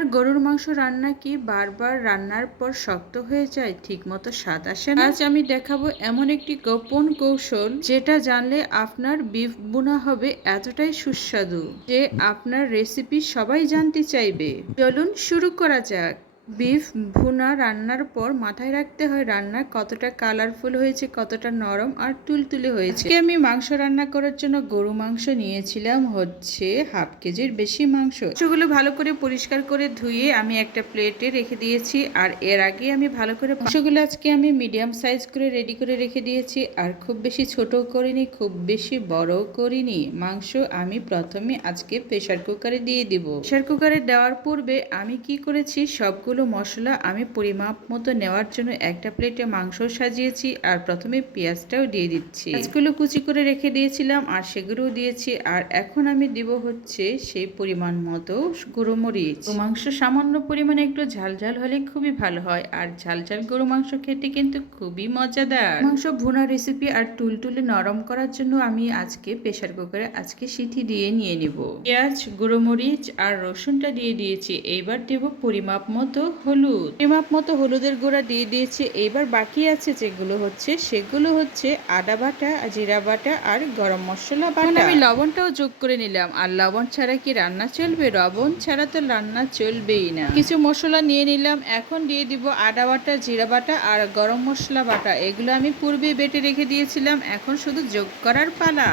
আপনার গরুর মাংস রান্না কি বারবার রান্নার পর শক্ত হয়ে যায়, ঠিকমতো স্বাদ আসে না? আজ আমি দেখাবো এমন একটি গোপন কৌশল যেটা জানলে আপনার বিফ ভুনা হবে এতটাই সুস্বাদু যে আপনার রেসিপি সবাই জানতে চাইবে। চলুন শুরু করা যাক। বিফ ভুনা রান্নার পর মাথায় রাখতে হয় রান্না কতটা কালারফুল হয়েছে, কতটা নরম আর তুলতুলে হয়েছে। আজকে আমি মাংস রান্না করার জন্য গরু মাংস নিয়েছিলাম হচ্ছে হাফ কেজির বেশি মাংসগুলো ভালো করে পরিষ্কার করে ধুয়ে আমি একটা প্লেটে রেখে দিয়েছি। আর এর আগে আমি ভালো করে মাংসগুলো আজকে আমি মিডিয়াম সাইজ করে রেডি করে রেখে দিয়েছি। আর খুব বেশি ছোট করিনি, খুব বেশি বড় করিনি। মাংস আমি প্রথমে আজকে প্রেসার কুকারে দিয়ে দিব। প্রেসার কুকারে দেওয়ার পূর্বে আমি কি করেছি, সবগুলো মশলা আমি পরিমাপ মতো নেওয়ার জন্য একটা প্লেটে মাংস সাজিয়েছি। আর প্রথমে পেঁয়াজটাও দিয়ে দিচ্ছি। পেঁয়াজগুলো কুচি করে রেখে দিয়েছিলাম আর সেগুলোও দিয়েছি। আর এখন আমি দিব হচ্ছে সেই পরিমাণ মতো গরু মরিচ। মাংস সামান্য পরিমাণে একটু ঝাল ঝাল হলে খুবই ভালো হয়। আর ঝাল ঝাল গরু মাংস খেতে কিন্তু খুবই মজাদার। মাংস ভুনা রেসিপি আর টুলটুলে নরম করার জন্য আমি আজকে প্রেসার কুকারে সিটি দিয়ে নিয়ে নিব। পেঁয়াজ, গরু মরিচ আর রসুনটা দিয়ে দিয়েছি। এইবার দেব পরিমাপ মতো হলুদ। পরিমাপ মতো হলুদের গুঁড়া দিয়ে দিয়েছি। এবার বাকি আছে যেগুলো হচ্ছে সেগুলো হচ্ছে আদা বাটা, জিরা বাটা আর গরম মশলা বাটা। আমি লবণটাও যোগ করে নিলাম। আর লবণ ছাড়া কি রান্না চলবে? লবণ ছাড়া তো রান্না চলবেই না। কিছু মশলা নিয়ে নিলাম। এখন দিয়ে দিব আদা বাটা, জিরা বাটা আর গরম মশলা বাটা। এগুলো আমি পূর্বে বেটে রেখে দিয়েছিলাম, এখন শুধু যোগ করার পালা।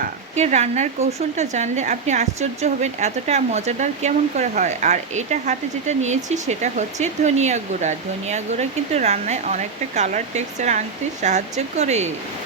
রান্নার কৌশলটা জানলে আপনি আশ্চর্য হবেন এতটা মজাদার কেমন করে হয়। আর এটা হাতে যেটা নিয়েছি সেটা হচ্ছে ধনিয়া গুঁড়া। ধনিয়া গুঁড়া কিন্তু রান্নায় অনেকটা কালার টেক্সচার আনতে সাহায্য করে।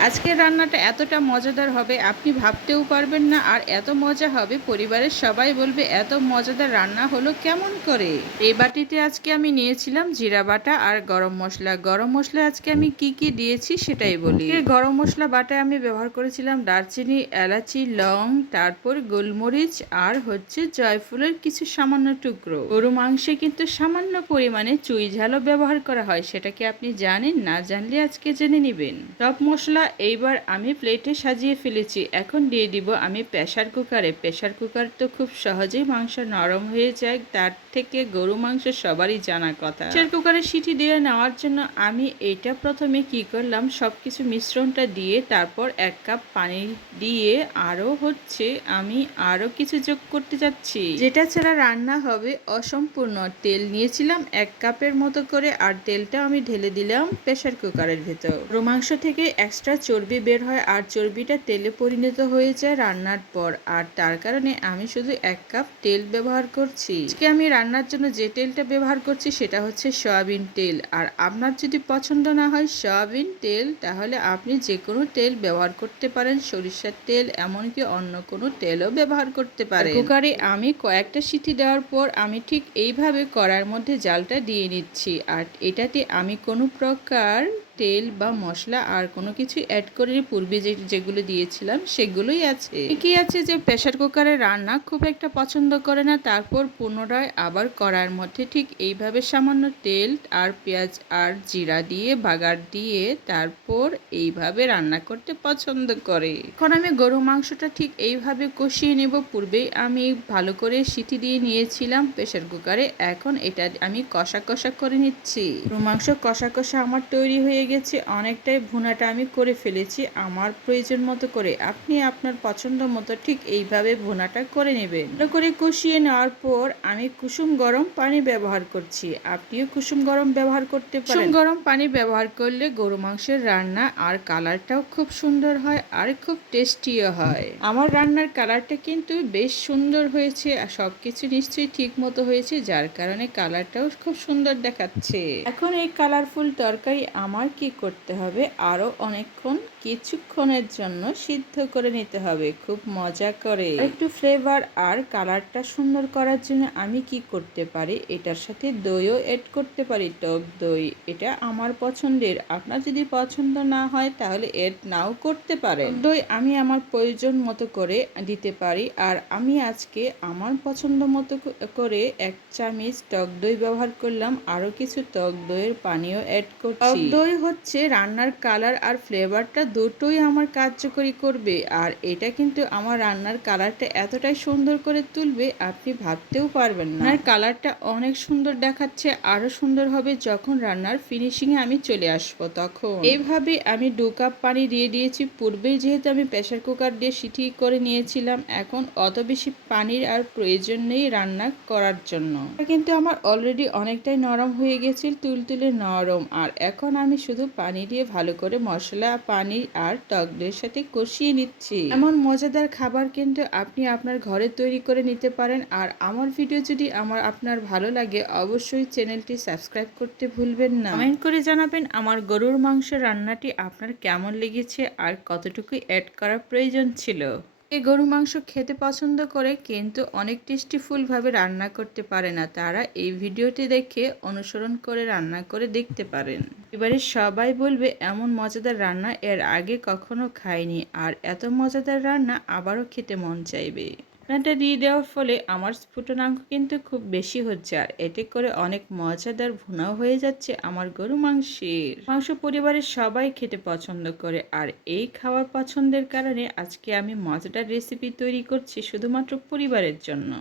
আজকের রান্নাটা এতটা মজাদার হবে আপনি ভাবতেও পারবেন না। আর এত মজা হবে পরিবারের সবাই বলবে এত মজাদার রান্না হলো কেমন করে। এই বাটিতে আজকে আমি নিয়েছিলাম জিরা বাটা আর গরম মশলা। গরম মশলা আজকে আমি কি কি দিয়েছি সেটাই বলি। গরম মশলা বাটায় আমি ব্যবহার করেছিলাম দারচিনি, এলাচি, লং, তারপর গোলমরিচ আর হচ্ছে জয়ফুলের কিছু সামান্য টুকরো। গরু মাংসে কিন্তু সামান্য পরিমাণে চুই ঝালও ব্যবহার করা হয়, সেটা কি আপনি জানেন? না জানলে আজকে জেনে নেবেন। সব মশলা এইবার আমি প্লেটে সাজিয়ে ফেলেছি। এখন দিয়ে দিব আমি প্রেসার কুকারে। প্রেসার কুকার তো খুব সহজেই মাংস নরম হয়ে যায়, তার থেকে গরু মাংস সবারই জানা কথা। প্রেসার কুকারে সিটি দিয়ে নেওয়ার জন্য আমি এইটা প্রথমে কি করলাম, সবকিছু মিশ্রণটা দিয়ে তারপর 1 কাপ পানি দিয়ে আরো হচ্ছে আমি আরো কিছু যোগ করতে যাচ্ছি, যেটা ছাড়া রান্না হবে অসম্পূর্ণ। তেল নিয়েছিলাম 1 কাপের মতো করে। আর তেলটা আমি ঢেলে দিলাম প্রেসার কুকারের ভেতর। গরু মাংস থেকে এক্সট্রা চর্বি বের হয় আর চর্বিটা তেলে পরিণত হয়ে যায় রান্নার পর। আর তার কারণে আমি শুধু 1 কাপ তেল ব্যবহার করছি। আজকে আমি রান্নার জন্য যে তেলটা ব্যবহার করছি সেটা হচ্ছে সয়াবিন তেল। আর আপনার যদি পছন্দ না হয় সয়াবিন তেল, তাহলে আপনি যে কোনো তেল ব্যবহার করতে পারেন, সরিষার তেল, এমনকি অন্য কোনো তেলও ব্যবহার করতে পারেন। কুকারে আমি কয়েকটা সিটি দেওয়ার পর আমি ঠিক এইভাবে কড়াইয়ের মধ্যে জালটা দিয়ে নিচ্ছি। আর এটাতে আমি কোনো প্রকার তেল বা মশলা আর কোনো কিছু অ্যাড করে পূর্বে যেগুলো দিয়েছিলাম সেগুলোই আছে। কি আছে যে প্রেসার কুকারে রান্না খুব একটা পছন্দ করে না, তারপর পুনরায় আবার কড়াইয়ের মধ্যে ঠিক এইভাবে সামান্য তেল আর পেঁয়াজ আর জিরা দিয়ে বাগার দিয়ে তারপর এইভাবে রান্না করতে পছন্দ করে। এখন আমি গরু মাংসটা ঠিক এইভাবে কষিয়ে নেব। পূর্বেই আমি ভালো করে সিটি দিয়ে নিয়েছিলাম প্রেসার কুকারে। এখন এটা আমি কষা কষা করে নিচ্ছি। গরু মাংস কষা কষা আমার তৈরি হয়ে গেছে। অনেকটাই ভুনাটা আমি করে ফেলেছি আমার প্রয়োজন মতো করে। আপনি আপনার পছন্দ মতো ঠিক এইভাবে ভুনাটা করে নেবেন। ভালো করে কষিয়ে নেওয়ার পর আমি কুসুম গরম পানি ব্যবহার করছি। আপনিও কুসুম গরম ব্যবহার করতে পারেন। কুসুম গরম পানি ব্যবহার করলে গরু মাংসের রান্না আর কালারটাও খুব সুন্দর হয় আর খুব টেস্টিও হয়। আমার রান্নার কালারটা কিন্তু বেশ সুন্দর হয়েছে আর সবকিছু নিশ্চয়ই ঠিক মতো হয়েছে, যার কারণে কালারটাও খুব সুন্দর দেখাচ্ছে। এখন এই কালারফুল তরকারি আমার কি করতে হবে, আরো অনেকক্ষণ কিছুক্ষণের জন্য সিদ্ধ করে নিতে হবে খুব মজা করে। একটু ফ্লেভার আর কালারটা সুন্দর করার জন্য আমি কি করতে পারি, এটার সাথে দইও এড করতে পারি, টক দই। এটা আমার পছন্দের, আপনার যদি পছন্দ না হয় তাহলে এড নাও করতে পারেন। দই আমি আমার প্রয়োজন মতো করে দিতে পারি। আর আমি আজকে আমার পছন্দ মতো করে 1 চামচ টক দই ব্যবহার করলাম। আরো কিছু টক দইয়ের পানিও অ্যাড করছি। টক দই হচ্ছে রান্নার কালার আর ফ্লেভারটা দুটোই আমার কার্যকরী করবে। আর এটা কিন্তু আমার রান্নার কালারটা এতটাই সুন্দর করে তুলবে আপনি ভাবতেও পারবেন না। রান্নার কালারটা অনেক সুন্দর দেখাচ্ছে, আরো সুন্দর হবে যখন রান্নার ফিনিশিংয়ে আমি চলে আসবো। তখন এইভাবে আমি 2 কাপ পানি দিয়ে দিয়েছি। পূর্বেই যেহেতু আমি প্রেসার কুকার দিয়ে সিটি করে নিয়েছিলাম, এখন অত বেশি পানির আর প্রয়োজন নেই রান্না করার জন্য। কিন্তু আমার অলরেডি অনেকটাই নরম হয়ে গেছে, তুলতুলে নরম। আর এখন আমি শুধু পানি দিয়ে ভালো করে মশলা, পানি আর টক দইয়ের সাথে কষিয়ে নিচ্ছি। এমন মজাদার খাবার কিন্তু আপনি আপনার ঘরে তৈরি করে নিতে পারেন। আর আমার ভিডিও যদি আপনার ভালো লাগে অবশ্যই চ্যানেলটি সাবস্ক্রাইব করতে ভুলবেন না। কমেন্ট করে জানাবেন আমার গরুর মাংস রান্নাটি আপনার কেমন লেগেছে আর কতটুকু অ্যাড করার প্রয়োজন ছিল। এই গরু মাংস খেতে পছন্দ করে কিন্তু অনেক টেস্টিফুলভাবে রান্না করতে পারে না, তারা এই ভিডিওটি দেখে অনুসরণ করে রান্না করে দেখতে পারেন। এবারে সবাই বলবে এমন মজাদার রান্না এর আগে কখনো খায়নি, আর এত মজাদার রান্না আবারও খেতে মন চাইবে। রান্নাটা দিয়ে দেওয়ার ফলে আমার স্ফুটনাঙ্ক কিন্তু খুব বেশি হচ্ছে, আর এতে করে অনেক মজাদার ভুনাও হয়ে যাচ্ছে আমার গরু মাংসের। মাংস পরিবারের সবাই খেতে পছন্দ করে, আর এই খাওয়ার পছন্দের কারণে আজকে আমি মজাদার রেসিপি তৈরি করছি শুধুমাত্র পরিবারের জন্য।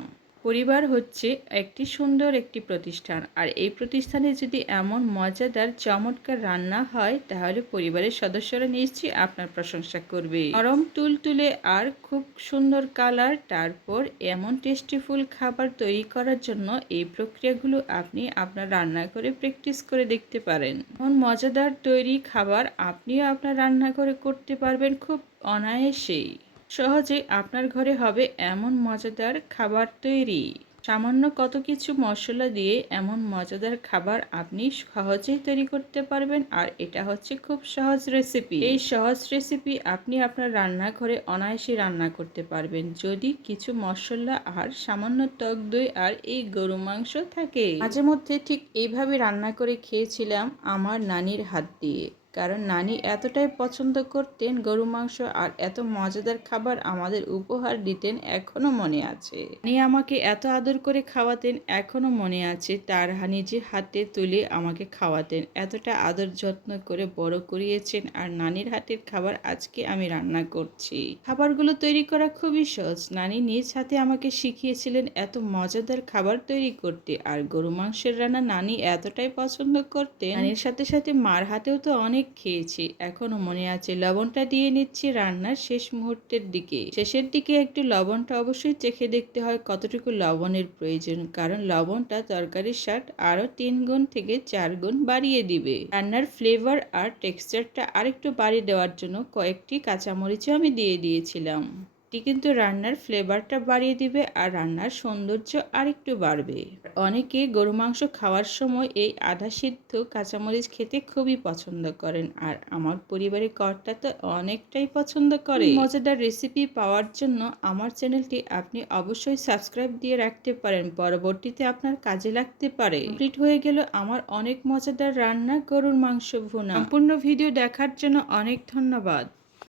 পরিবার হচ্ছে একটি সুন্দর একটি প্রতিষ্ঠান, আর এই প্রতিষ্ঠানে যদি এমন মজাদার চমৎকার রান্না হয় তাহলে পরিবারের সদস্যরা নিশ্চয়ই আপনার প্রশংসা করবে। নরম তুলতুলে আর খুব সুন্দর কালার, তারপর এমন টেস্টিফুল খাবার তৈরি করার জন্য এই প্রক্রিয়াগুলো আপনি আপনার রান্না করে প্র্যাকটিস করে দেখতে পারেন। এমন মজাদার তৈরি খাবার আপনিও আপনার রান্না করে করতে পারবেন খুব অনায়াসেই। সহজে আপনার ঘরে হবে এমন মজাদার খাবার তৈরি। সামান্য কত কিছু মশলা দিয়ে এমন মজাদার খাবার আপনি সহজেই তৈরি করতে পারবেন, আর এটা হচ্ছে খুব সহজ রেসিপি। এই সহজ রেসিপি আপনি আপনার রান্নাঘরে অনায়াসে রান্না করতে পারবেন যদি কিছু মশলা আর সামান্য টক দই আর এই গরু মাংস থাকে। মাঝে মধ্যে ঠিক এইভাবে রান্না করে খেয়েছিলাম আমার নানির হাত দিয়ে, কারণ নানি এতটাই পছন্দ করতেন গরু মাংস আর এত মজাদার খাবার আমাদের উপহার দিতেন, এখনো মনে আছে। নানি আমাকে এত আদর করে খাওয়াতেন, এখনো মনে আছে। তার নিজের হাতে তুলে আমাকে খাওয়াতেন, এতটা আদর যত্ন করে বড় করিয়েছেন। আর নানির হাতের খাবার আজকে আমি রান্না করছি। খাবারগুলো তৈরি করা খুবই সহজ। নানি নিজ হাতে আমাকে শিখিয়েছিলেন এত মজাদার খাবার তৈরি করতে। আর গরু মাংসের রান্না নানি এতটাই পছন্দ করতেন, নানির সাথে সাথে মার হাতেও তো অনেক খেয়েছি, এখনো মনে আছে। লবণটা দিয়ে নিচ্ছি রান্নার শেষ মুহূর্তের দিকে। শেষের দিকে একটু লবণটা অবশ্যই চেখে দেখতে হয় কতটুকু লবণের প্রয়োজন, কারণ লবণটা তরকারির স্বাদ আরো 3 গুণ থেকে 4 গুণ বাড়িয়ে দিবে। রান্নার ফ্লেভার আর টেক্সচারটা আরেকটু বাড়িয়ে দেওয়ার জন্য কয়েকটি কাঁচামরিচও আমি দিয়ে দিয়েছিলাম। এটি কিন্তু রান্নার ফ্লেভারটা বাড়িয়ে দিবে আর রান্নার সৌন্দর্য আরেকটু বাড়বে। অনেকে গরু মাংস খাওয়ার সময় এই আধা সিদ্ধ কাঁচামরিচ খেতে খুবই পছন্দ করেন, আর আমার পরিবারের কর্তা তো অনেকটাই পছন্দ করে। মজাদার রেসিপি পাওয়ার জন্য আমার চ্যানেলটি আপনি অবশ্যই সাবস্ক্রাইব দিয়ে রাখতে পারেন, পরবর্তীতে আপনার কাজে লাগতে পারে। কমপ্লিট হয়ে গেল আমার অনেক মজাদার রান্না গরুর মাংস ভুনা। সম্পূর্ণ ভিডিও দেখার জন্য অনেক ধন্যবাদ।